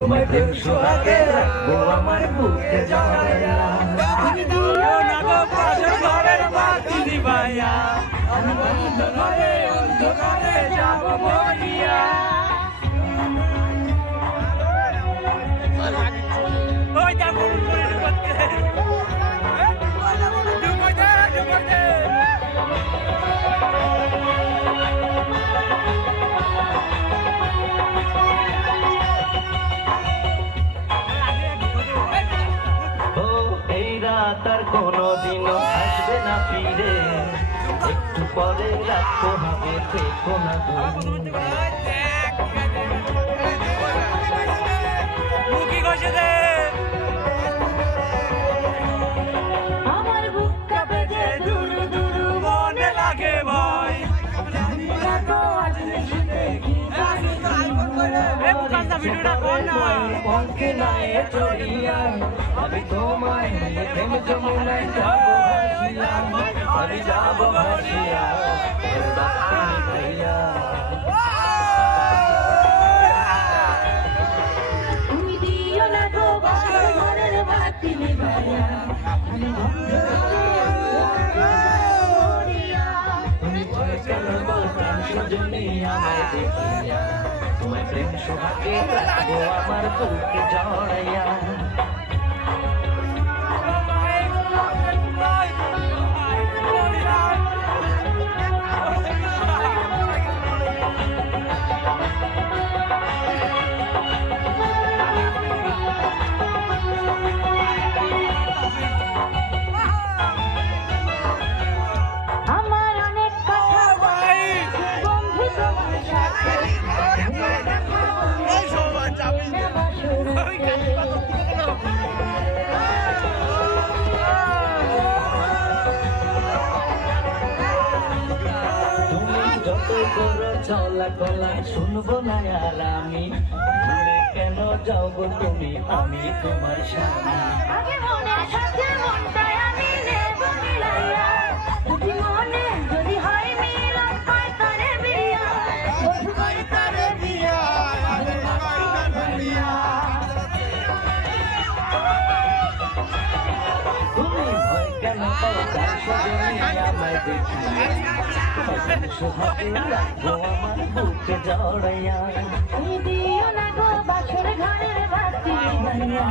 তোমায় প্রেম সোহাগে রাখবো আমার বুকে জড়াইয়া। তুমি দিও না গো পাশের ঘরের বাতি নিভাইয়া, আমি অন্ধকারে যাবো মরিয়া। ওই যাবো তার কোনোদিনও আসবে না ফিরে, একটু পরে রাখতে হবে থেকো না আমার বুক কাঁপে যে দুরু দুরু মনে লাগে ভয়। পঙ্কে নাই চড়িয়া আমি তোমায় নিয়ে প্রেম যমুনায় যাবো ভাসিয়া, আমি যাবো ভাসিয়া ভাইয়া। তুমি দিও না গো বাসর ঘরের বাতি নিভাইয়া, তুমি ভয় কেন বলতাম সজনী আমায় দেখিয়া, তোমায় প্রেম সোহাগে রাখবো আমার বুকে জড়াইয়া। চলা কলা শুনবো না আর আমি, দূরে কেন যাও গো তুমি, আমি তোমার স্বামী। তুমি ভয় কেন পাও তার সজনী আমায় দেখিয়া, সোহাগে রাখবো আমার বুকে জড়াইয়া। তুমি দিও না গো বাসর ঘরের বাতি নিভাইয়া,